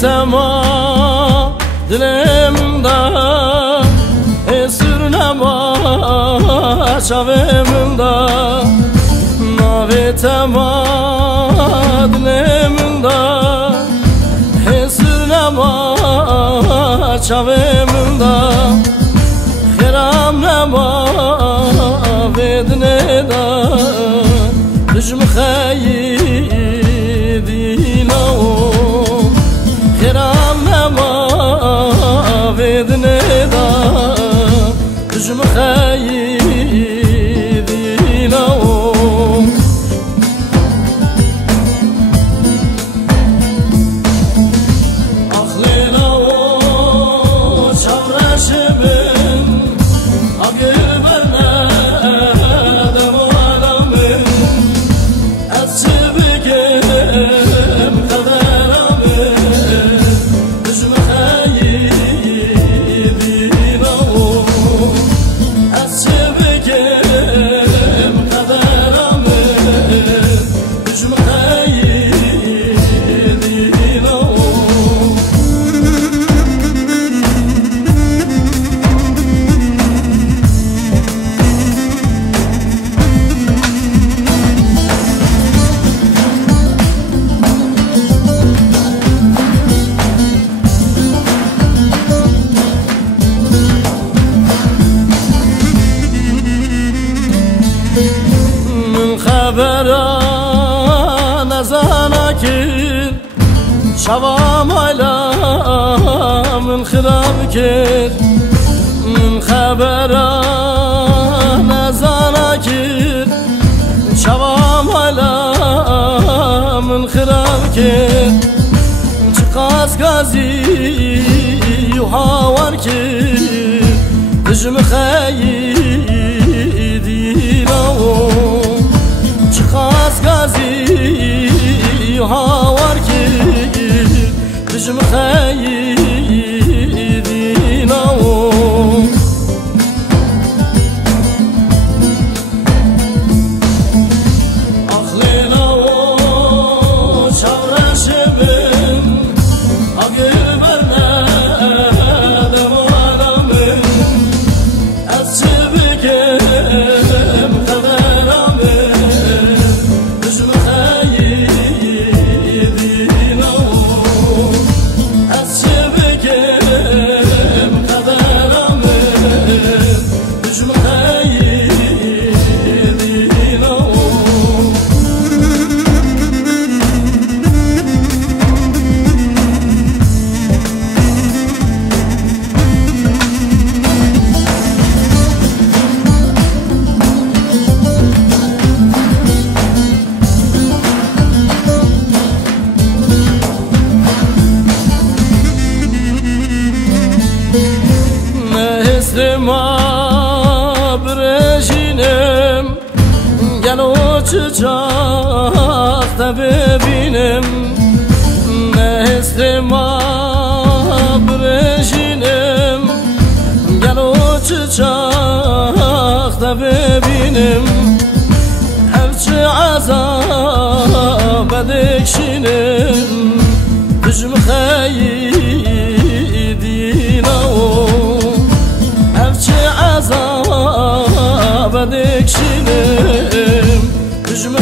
Tema dilimde esir nema çavimde Navi tema dilimde esir nema çavimde Khiram nema vedne da Dijm khayidi lao Khiram nema vedne da Dijm khayidi lao خبران زناكر شوام علا من خراب كر من خبران زناكر شوام علا من خراب كر چقاس غازي يحاور كر دجم خيدي لو Çıkaz gazi havar ki Dijm khayidi lao Akhli lao çavreşimin Agir berne devu alamin Etsibikim kaderamin Ma brejinem gel o çiçekte bebinim Neslima brejinem gel o çiçekte bebinim Evçi azab edekşinim Dijm khayidi lao azab edekşinim üzme